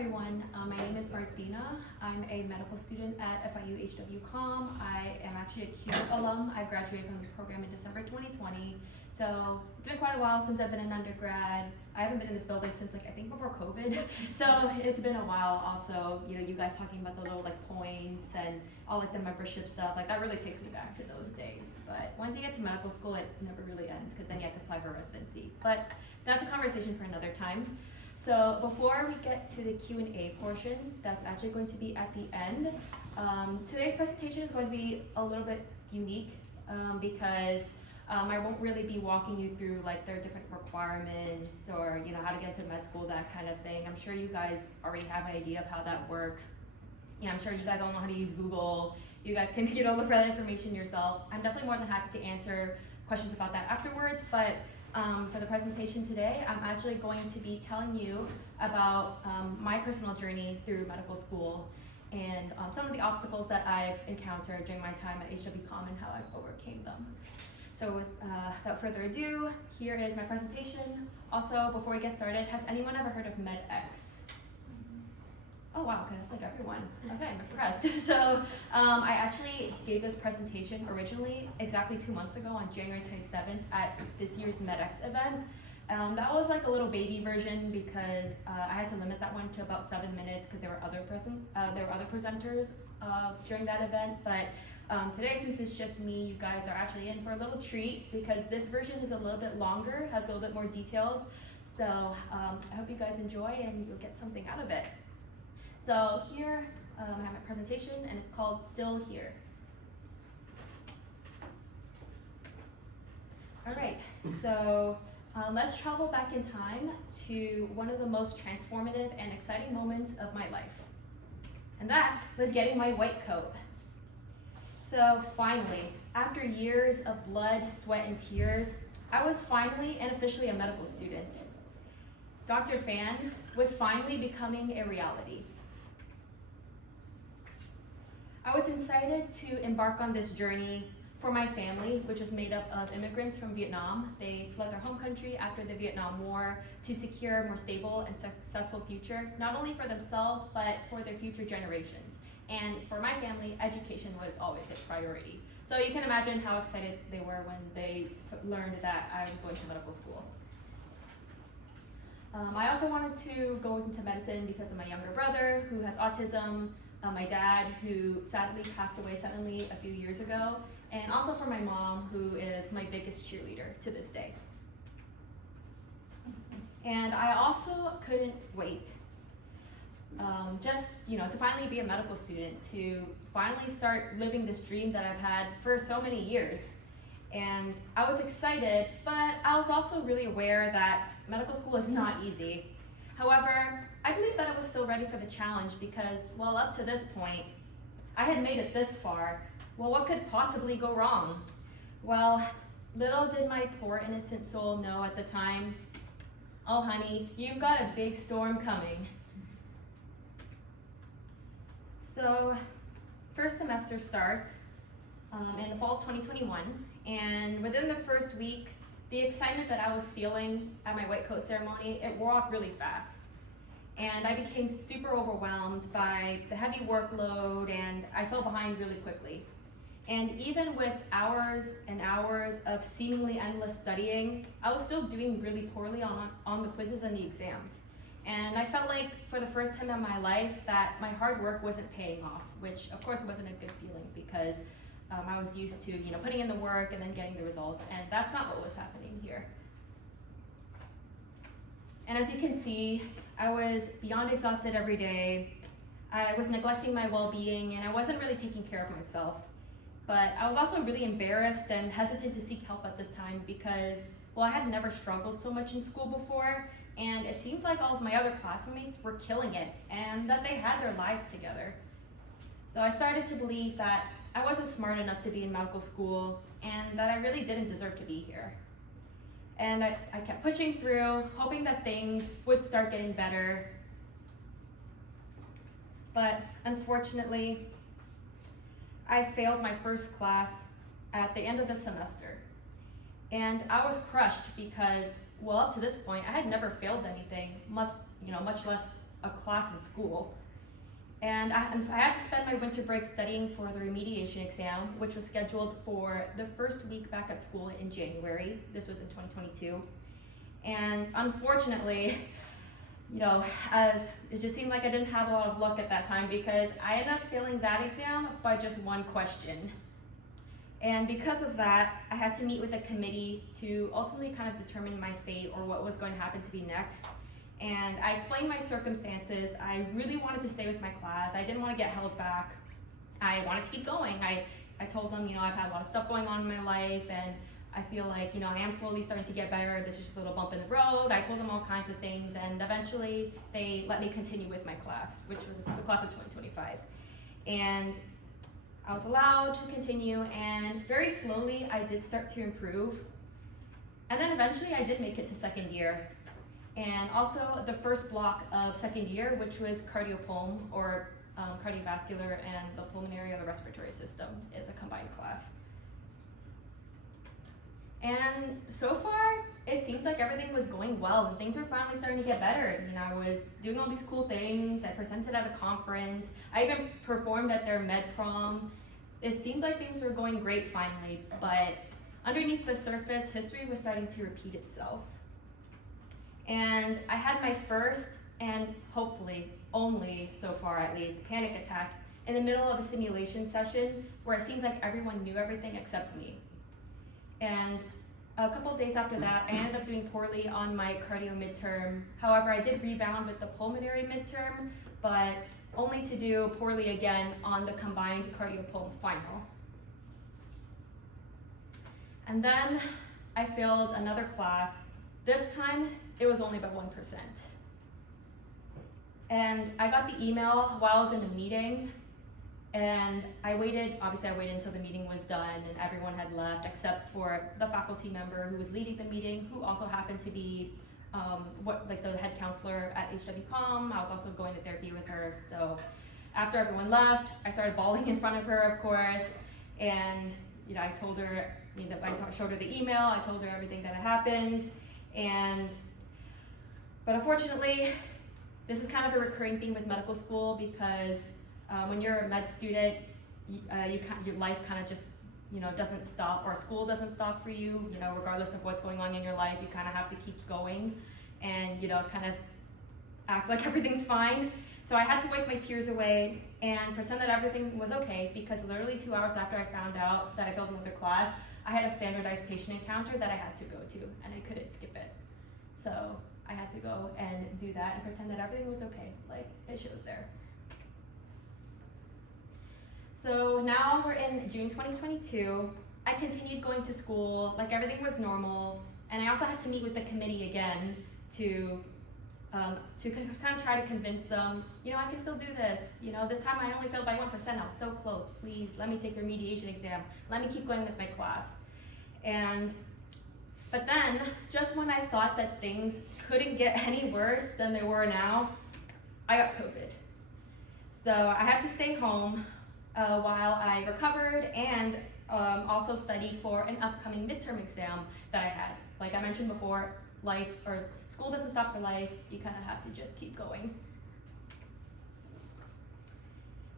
everyone. My name is Marthena. I'm a medical student at FIU HWCOM. I am actually a CUBE alum. I graduated from the program in December 2020. So it's been quite a while since I've been an undergrad. I haven't been in this building since I think before COVID. So it's been a while. Also, you guys talking about the little points and all the membership stuff, that really takes me back to those days. But once you get to medical school, it never really ends because then you have to apply for residency. But that's a conversation for another time. So before we get to the Q&A portion, that's actually going to be at the end. Today's presentation is going to be a little bit unique because I won't really be walking you through their different requirements or how to get into med school, that kind of thing. I'm sure you guys already have an idea of how that works. I'm sure you guys all know how to use Google. You guys can look for that information yourself. I'm definitely more than happy to answer questions about that afterwards, but for the presentation today, I'm actually going to be telling you about my personal journey through medical school and some of the obstacles that I've encountered during my time at HWCOM and how I've overcame them. So without further ado, here is my presentation. Also, before we get started, has anyone ever heard of MEDx? Oh wow, okay, that's everyone. Okay, I'm impressed. So I actually gave this presentation originally exactly 2 months ago on January 27th at this year's MEDx event. That was a little baby version because I had to limit that one to about 7 minutes because there were other presenters during that event. But today, since it's just me, you guys are actually in for a little treat because this version is a little bit longer, has a little bit more details. So I hope you guys enjoy and you'll get something out of it. So here I have my presentation and it's called Still Here. All right, so let's travel back in time to one of the most transformative and exciting moments of my life. And that was getting my white coat. So finally, after years of blood, sweat, and tears, I was finally and officially a medical student. Dr. Phan was finally becoming a reality. I was excited to embark on this journey for my family, which is made up of immigrants from Vietnam. They fled their home country after the Vietnam War to secure a more stable and successful future, not only for themselves, but for their future generations. And for my family, education was always a priority. So you can imagine how excited they were when they learned that I was going to medical school. I also wanted to go into medicine because of my younger brother who has autism, my dad who sadly passed away suddenly a few years ago, and also for my mom who is my biggest cheerleader to this day. And I also couldn't wait to finally be a medical student, to finally start living this dream that I've had for so many years. And I was excited, but I was also really aware that medical school is not easy. However, I believe that I was still ready for the challenge because, well, up to this point, I had made it this far. Well, what could possibly go wrong? Well, little did my poor innocent soul know at the time, oh honey, you've got a big storm coming. So, first semester starts in the fall of 2021, and within the first week, the excitement that I was feeling at my white coat ceremony, it wore off really fast. And I became super overwhelmed by the heavy workload and I fell behind really quickly. And even with hours and hours of seemingly endless studying, I was still doing really poorly on the quizzes and the exams. And I felt like for the first time in my life that my hard work wasn't paying off, which of course wasn't a good feeling because I was used to putting in the work and then getting the results, and that's not what was happening here. And as you can see, I was beyond exhausted every day. I was neglecting my well-being and I wasn't really taking care of myself. But I was also really embarrassed and hesitant to seek help at this time because, well, I had never struggled so much in school before, and it seemed like all of my other classmates were killing it and that they had their lives together. So I started to believe that I wasn't smart enough to be in medical school and that I really didn't deserve to be here. And I kept pushing through, hoping that things would start getting better. But unfortunately, I failed my first class at the end of the semester. And I was crushed because, well, up to this point, I had never failed anything, much less a class in school. And I had to spend my winter break studying for the remediation exam, which was scheduled for the first week back at school in January. This was in 2022. And unfortunately, as it just seemed like I didn't have a lot of luck at that time because I ended up failing that exam by just one question. And because of that, I had to meet with a committee to ultimately kind of determine my fate or what was going to happen to be next. And I explained my circumstances. I really wanted to stay with my class. I didn't want to get held back. I wanted to keep going. I told them, I've had a lot of stuff going on in my life and I feel like, I am slowly starting to get better. This is just a little bump in the road. I told them all kinds of things and eventually they let me continue with my class, which was the class of 2025. And I was allowed to continue and very slowly I did start to improve. And then eventually I did make it to second year. And also the first block of second year, which was cardiopulm or cardiovascular and the pulmonary or the respiratory system is a combined class. And so far, it seems like everything was going well and things were finally starting to get better. I was doing all these cool things. I presented at a conference. I even performed at their med prom. It seemed like things were going great finally, but underneath the surface, history was starting to repeat itself. And I had my first and hopefully only, so far at least, panic attack in the middle of a simulation session where it seems like everyone knew everything except me. And a couple of days after that, I ended up doing poorly on my cardio midterm. However, I did rebound with the pulmonary midterm, but only to do poorly again on the combined cardio-pulm final. And then I failed another class. This time, it was only by 1%. And I got the email while I was in a meeting, and I waited until the meeting was done and everyone had left except for the faculty member who was leading the meeting, who also happened to be the head counselor at HWCOM. I was also going to therapy with her. So after everyone left, I started bawling in front of her, of course, and I told her, I showed her the email, I told her everything that had happened, but unfortunately, this is kind of a recurring theme with medical school because when you're a med student, your life kind of just doesn't stop, or school doesn't stop for you. Regardless of what's going on in your life, you kind of have to keep going and kind of act like everything's fine. So I had to wipe my tears away and pretend that everything was okay because literally 2 hours after I found out that I failed another class, I had a standardized patient encounter that I had to go to and I couldn't skip it. So I had to go and do that and pretend that everything was okay, like it shows there. So now we're in June 2022. I continued going to school, like everything was normal, and I also had to meet with the committee again to kind of try to convince them, I can still do this. This time I only failed by 1%. I was so close. Please let me take the remediation exam. Let me keep going with my class. But then, just when I thought that things couldn't get any worse than they were now, I got COVID. So I had to stay home while I recovered and also studied for an upcoming midterm exam that I had. Like I mentioned before, school doesn't stop for life. You kind of have to just keep going.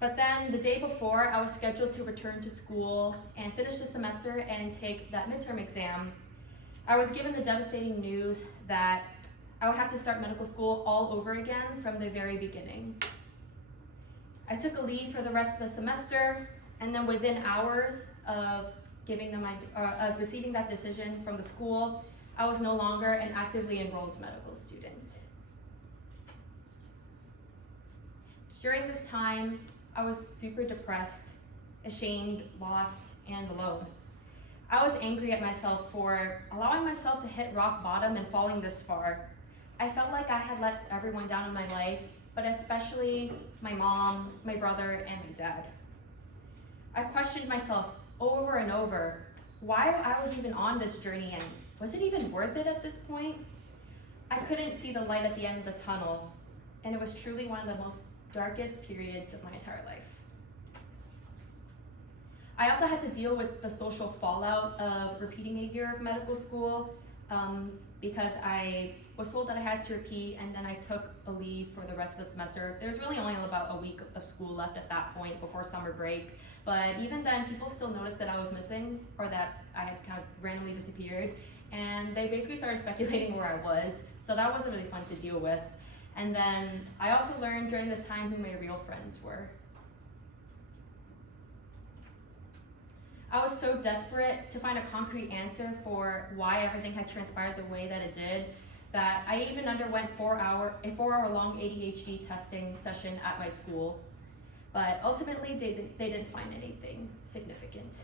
But then the day before, I was scheduled to return to school and finish the semester and take that midterm exam. I was given the devastating news that I would have to start medical school all over again from the very beginning. I took a leave for the rest of the semester, and then within hours of receiving that decision from the school, I was no longer an actively enrolled medical student. During this time, I was super depressed, ashamed, lost, and alone. I was angry at myself for allowing myself to hit rock bottom and falling this far. I felt like I had let everyone down in my life, but especially my mom, my brother, and my dad. I questioned myself over and over why I was even on this journey, and was it even worth it at this point? I couldn't see the light at the end of the tunnel, and it was truly one of the most darkest periods of my entire life. I also had to deal with the social fallout of repeating a year of medical school. because I was told that I had to repeat, and then I took a leave for the rest of the semester. There's really only about a week of school left at that point before summer break, but even then people still noticed that I was missing, or that I had kind of randomly disappeared, and they basically started speculating where I was, so that wasn't really fun to deal with. And then I also learned during this time who my real friends were. I was so desperate to find a concrete answer for why everything had transpired the way that it did, that I even underwent a 4-hour-long ADHD testing session at my school. But ultimately, they didn't find anything significant.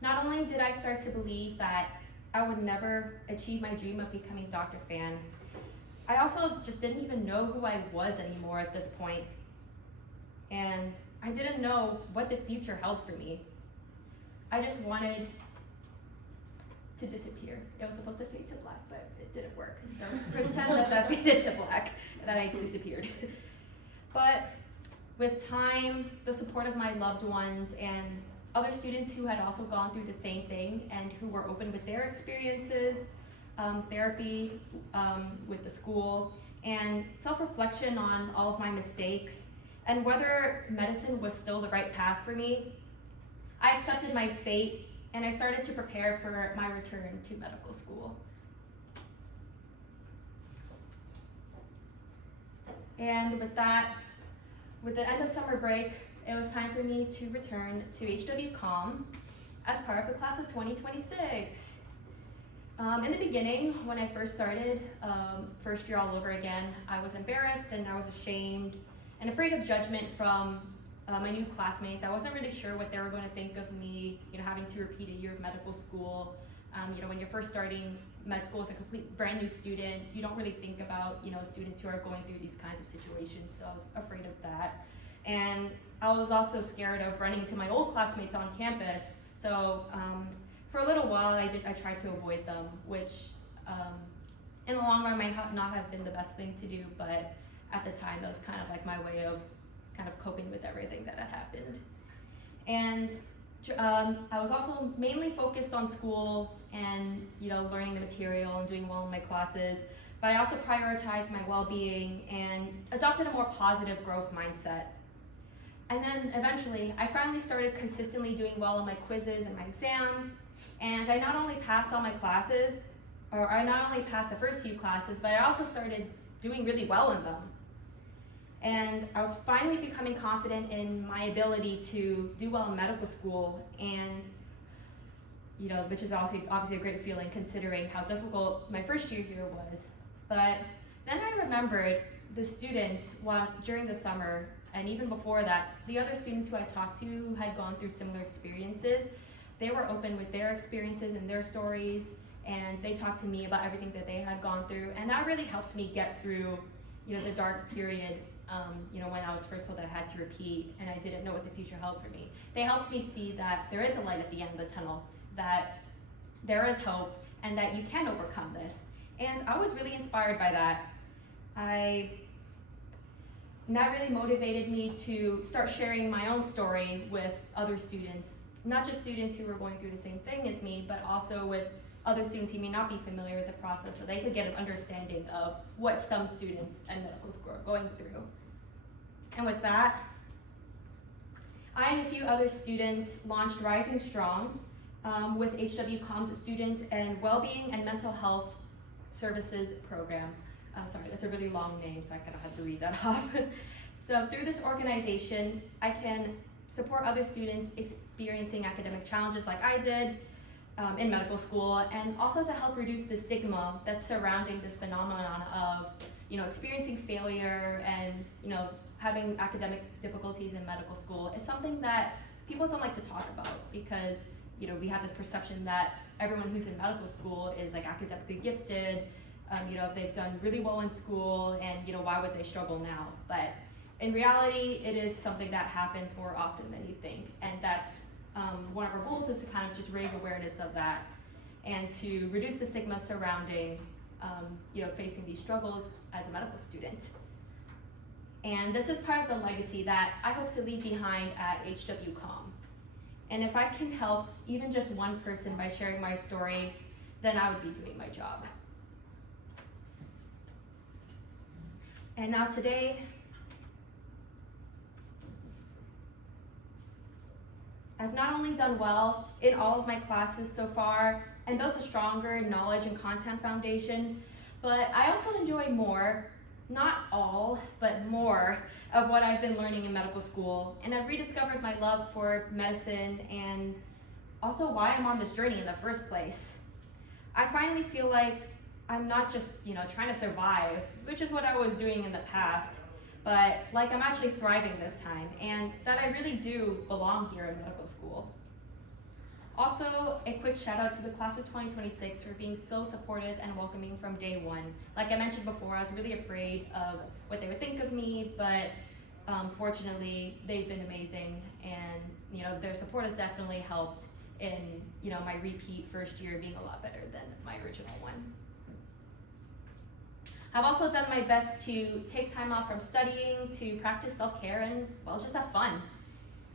Not only did I start to believe that I would never achieve my dream of becoming Dr. Phan, I also just didn't even know who I was anymore at this point. And I didn't know what the future held for me. I just wanted to disappear. It was supposed to fade to black, but it didn't work. So pretend that faded to black, that I disappeared. But with time, the support of my loved ones, and other students who had also gone through the same thing and who were open with their experiences, therapy with the school, and self-reflection on all of my mistakes, and whether medicine was still the right path for me, I accepted my fate and I started to prepare for my return to medical school. And with that, with the end of summer break, it was time for me to return to HWCOM as part of the class of 2026. In the beginning, when I first started, first year all over again, I was embarrassed and I was ashamed and afraid of judgment from my new classmates. I wasn't really sure what they were going to think of me, having to repeat a year of medical school. When you're first starting med school as a complete brand new student, you don't really think about, students who are going through these kinds of situations, so I was afraid of that. And I was also scared of running into my old classmates on campus, so for a little while I tried to avoid them, which in the long run might not have been the best thing to do, but at the time that was kind of like my way of kind of coping with everything that had happened. And I was also mainly focused on school and learning the material and doing well in my classes, but I also prioritized my well-being and adopted a more positive growth mindset. And then eventually, I finally started consistently doing well in my quizzes and my exams, and I not only passed all my classes, or I not only passed the first few classes, but I also started doing really well in them. And I was finally becoming confident in my ability to do well in medical school, and which is obviously a great feeling considering how difficult my first year here was. But then I remembered the students during the summer, and even before that, the other students who I talked to who had gone through similar experiences. They were open with their experiences and their stories, and they talked to me about everything that they had gone through, and that really helped me get through the dark period when I was first told that I had to repeat and I didn't know what the future held for me. They helped me see that there is a light at the end of the tunnel, that there is hope, and that you can overcome this. And I was really inspired by that. And that really motivated me to start sharing my own story with other students, not just students who were going through the same thing as me, but also with other students who may not be familiar with the process, so they could get an understanding of what some students in medical school are going through. And with that, I and a few other students launched Rising Strong with HWCOM's Student and Wellbeing and Mental Health Services Program. Sorry, that's a really long name, so I kind of had to read that off. So through this organization, I can support other students experiencing academic challenges like I did in medical school, and also to help reduce the stigma that's surrounding this phenomenon of experiencing failure and having academic difficulties in medical school. It's something that people don't like to talk about because we have this perception that everyone who's in medical school is like academically gifted, if they've done really well in school, and why would they struggle now? But in reality, it is something that happens more often than you think, and that's one of our goals is to kind of just raise awareness of that and to reduce the stigma surrounding facing these struggles as a medical student. And this is part of the legacy that I hope to leave behind at HWCOM. And if I can help even just one person by sharing my story, then I would be doing my job. And now today, I've not only done well in all of my classes so far and built a stronger knowledge and content foundation, but I also enjoy more, not all, but more of what I've been learning in medical school, and I've rediscovered my love for medicine and also why I'm on this journey in the first place. I finally feel like I'm not just, trying to survive, which is what I was doing in the past, but like I'm actually thriving this time, and that I really do belong here in medical school. Also, a quick shout out to the class of 2026 for being so supportive and welcoming from day one. Like I mentioned before, I was really afraid of what they would think of me, but fortunately, they've been amazing, and their support has definitely helped in my repeat first year being a lot better than my original one. I've also done my best to take time off from studying to practice self-care and, just have fun.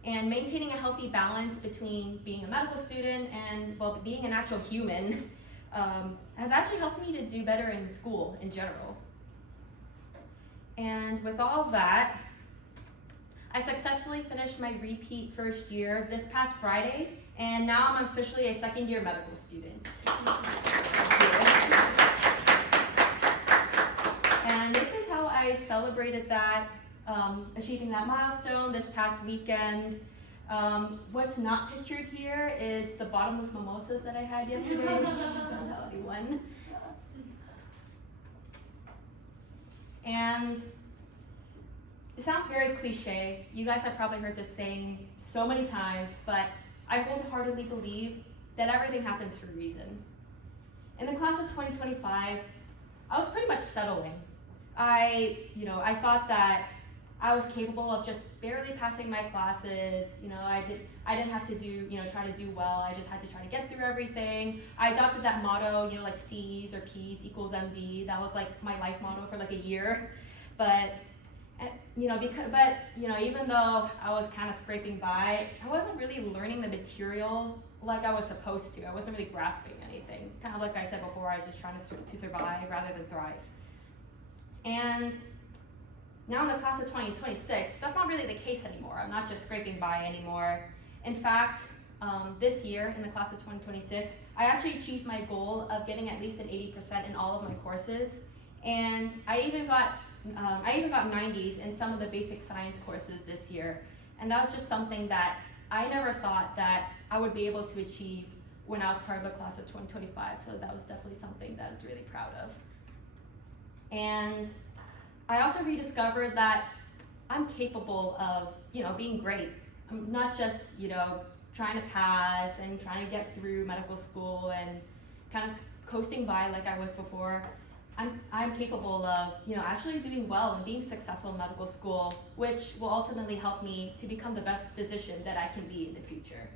And maintaining a healthy balance between being a medical student and, being an actual human has actually helped me to do better in school in general. And with all of that, I successfully finished my repeat first year this past Friday, and now I'm officially a second-year medical student. And this is how I celebrated that, achieving that milestone this past weekend. What's not pictured here is the bottomless mimosas that I had yesterday. Don't tell anyone. And it sounds very cliche. You guys have probably heard this saying so many times, but I wholeheartedly believe that everything happens for a reason. In the class of 2025, I was pretty much settling. I thought that I was capable of just barely passing my classes. I didn't have to try to do well. I just had to try to get through everything. I adopted that motto, like C's or P's equals MD. That was like my life motto for like a year. But even though I was kind of scraping by, I wasn't really learning the material like I was supposed to. I wasn't really grasping anything. Kind of like I said before, I was just trying to survive rather than thrive. And now in the class of 2026, that's not really the case anymore. I'm not just scraping by anymore. In fact, this year in the class of 2026, I actually achieved my goal of getting at least an 80% in all of my courses. And I even got 90s in some of the basic science courses this year. And that was just something that I never thought that I would be able to achieve when I was part of the class of 2025. So that was definitely something that I was really proud of. And I also rediscovered that I'm capable of, being great. I'm not just, trying to pass and trying to get through medical school and kind of coasting by like I was before. I'm capable of, actually doing well and being successful in medical school, which will ultimately help me to become the best physician that I can be in the future.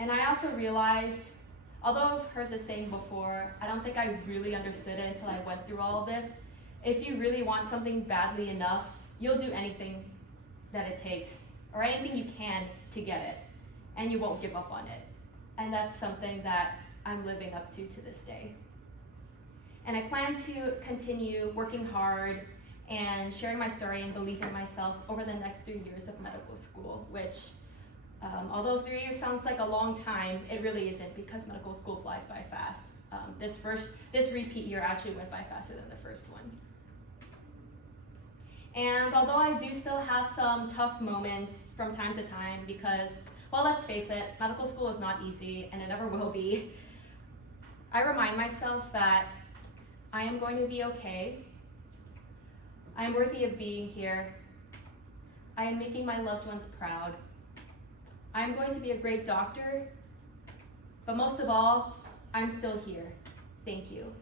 And I also realized, although I've heard this saying before, I don't think I really understood it until I went through all of this. If you really want something badly enough, you'll do anything that it takes or anything you can to get it, and you won't give up on it. And that's something that I'm living up to this day. And I plan to continue working hard and sharing my story and belief in myself over the next 3 years of medical school, which, although 3 years sounds like a long time, it really isn't, because medical school flies by fast. This repeat year actually went by faster than the first one. And although I do still have some tough moments from time to time, because, let's face it, medical school is not easy and it never will be, I remind myself that I am going to be okay. I am worthy of being here. I am making my loved ones proud. I am going to be a great doctor, but most of all, I'm still here. Thank you.